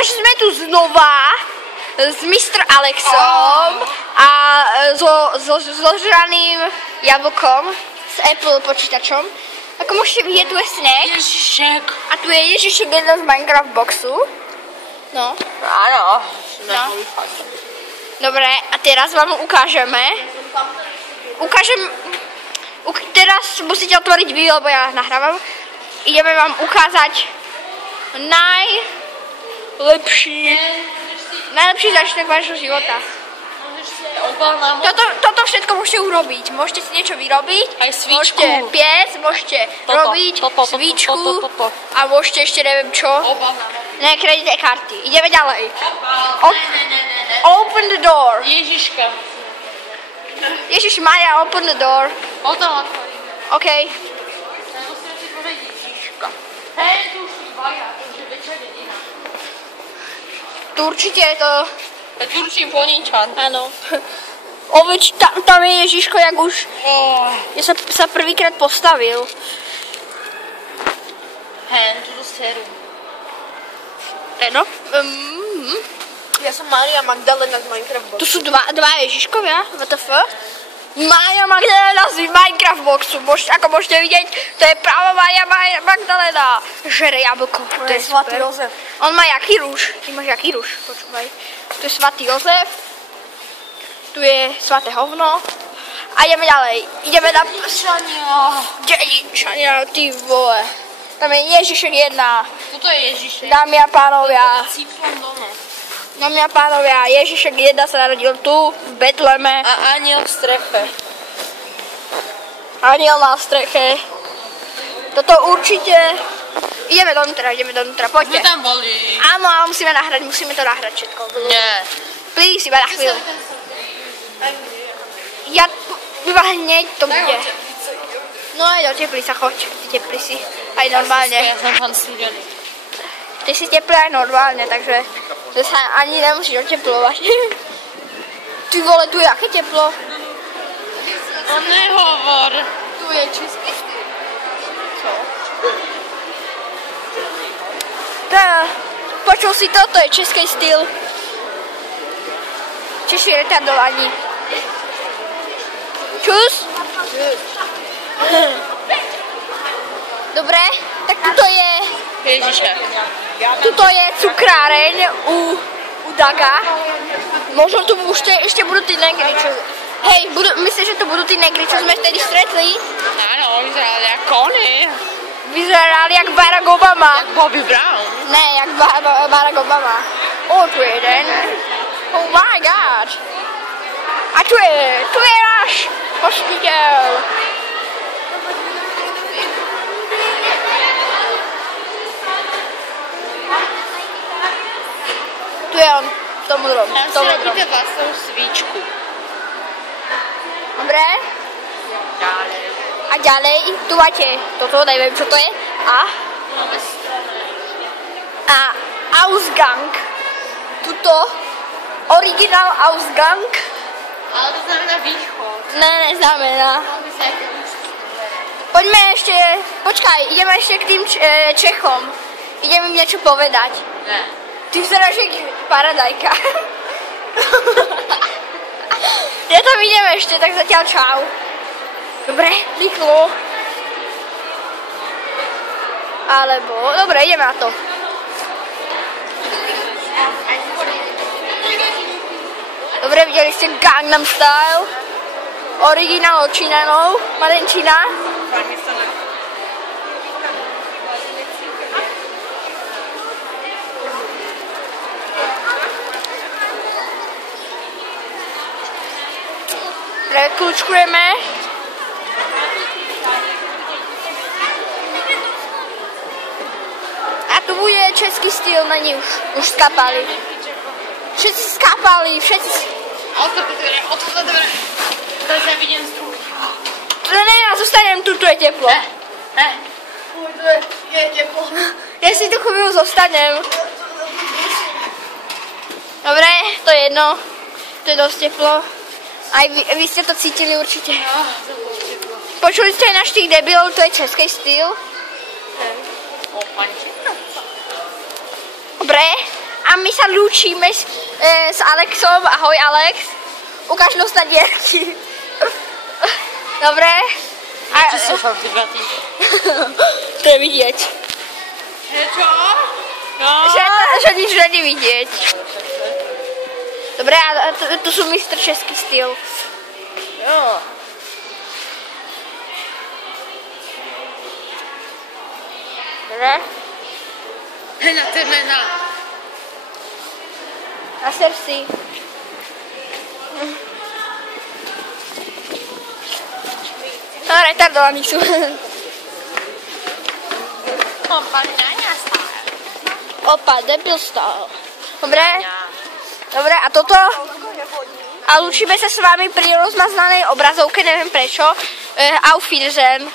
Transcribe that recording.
Takže sme tu znova s Mr. Alexom a so žraným jablkom s Apple počítačom. Ako môžete vidieť, tu je sneh. Ježišek. A tu je Ježišek jedna z Minecraft boxu. No. Áno. No. Dobre, a teraz vám ukážeme. Teraz musíte otvoriť video, lebo ja nahrávam. Ideme vám ukázať najlepší zážitok vášho života. Toto všetko môžete urobiť. Môžete si niečo vyrobiť. Aj svíčku. Môžete piec, môžete robiť svíčku. A môžete ešte neviem čo. Ne, kreditné karty. Ideme ďalej. Open the door. Ježiška. Ježiš Maja, open the door. Potom otvoríme. OK. Musím si povedať Ježiška. Hej, tu už dvaja, to už je večer jedina. Tu určite je to... Turčím Poníčan. Áno. Tam je Ježiško, jak už sa prvýkrát postavil. Hen, tu do séru. No. Ja som Mária Magdalena z Minecraft boxu. Tu sú dva Ježiškovia, WTF. Mária Magdalena z Minecraft boxu. Ako môžete vidieť, to je práva Mária Magdalena. Žere jablko. To je svatý Jozef. On má jaký rúž. Ty máš jaký rúž, počúvaj. Tu je svatý Jozef. Tu je svaté hovno. A ideme ďalej. Ideme na... Dedičania, ty vole. Tam je Ježišek jedna. Tuto je Ježišek. Dámy a pánovia. Cípom dome. Dámy a pánovia, Ježišek jedna sa narodil tu, v Betleme. A aniel v streche. Aniel na streche. Toto určite... Ideme donútra, poďte. My tam boli. Áno, ale musíme to nahrať všetko. Nie. Please, iba na chvíľu. Iba hneď to bude. No aj do teplý sa choď, teplý si. Aj normálne. Ja som tam studený. Ty si teplý aj normálne, takže to sa ani nemusíš oteplovať. Ty vole, tu je aké teplo? No nehovor. Tu je český styl. Co? Počul si to? To je český styl. Češi retardovaní. Čus? Dobre, tak tuto je... Ježišek. Tuto je cukráreň u Daga. Možno tu ešte budú tí negri, čo... Hej, myslíš, že tu budú tí negri, čo sme vtedy stretli? Áno, vyzerali ako oni. Vyzerali jak Barack Obama. Jak Bobby Brown. Ne, jak Barack Obama. Tu je jeden. Oh my god. A tu je náš hostiteľ. Tu je on, v tom modrom. Tam si radíte vlastnú svíčku. Dobre. Ďalej. A ďalej, tu máte toto, neviem čo to je. A Ausgang. Tuto, originál Ausgang. Ale to znamená východ. Ne, neznamená. Poďme ešte, ideme ešte k tým Čechom. Ideme im niečo povedať. Ne. Ty vyzeráš jak paradajka. Ja tam idem ešte, tak zatiaľ čau. Dobre, rýchlo. Dobre, ideme na to. Dobre, videli ste Gangnam Style. Originál od Čínanov, Made in Čína. Kľúčkujeme. A tu bude český styl, není už skapali. Všetci skapali, všetci... Odchod, dobre. Teraz ja vidím z druhého. Ne, ja zostanem tu je teplo. Je teplo. Ja si tu chvíľu zostanem. Dobre, to je jedno. To je dosť teplo. Aj vy ste to cítili určite. Počuli ste aj náš tých debilov, to je český styl. Dobre, a a my sa lúčime s Alexom. Ahoj Alex. Ukáž nos na dierky. Dobre. Čo sú tam ty braty? To je vidieť. Že čo? No. Že nič není vidieť. Dobre, a tu sú mistr český styl. Jo. Dobre. Hej na ty jména. A sersi. No, retardovaní sú. Opa, ňaňa stále. Opa, debil style. Dobre. Dobre, a toto? A lúčime sa s vami pri rozmaznanej obrazovke, neviem prečo. Auf Wiedersehen.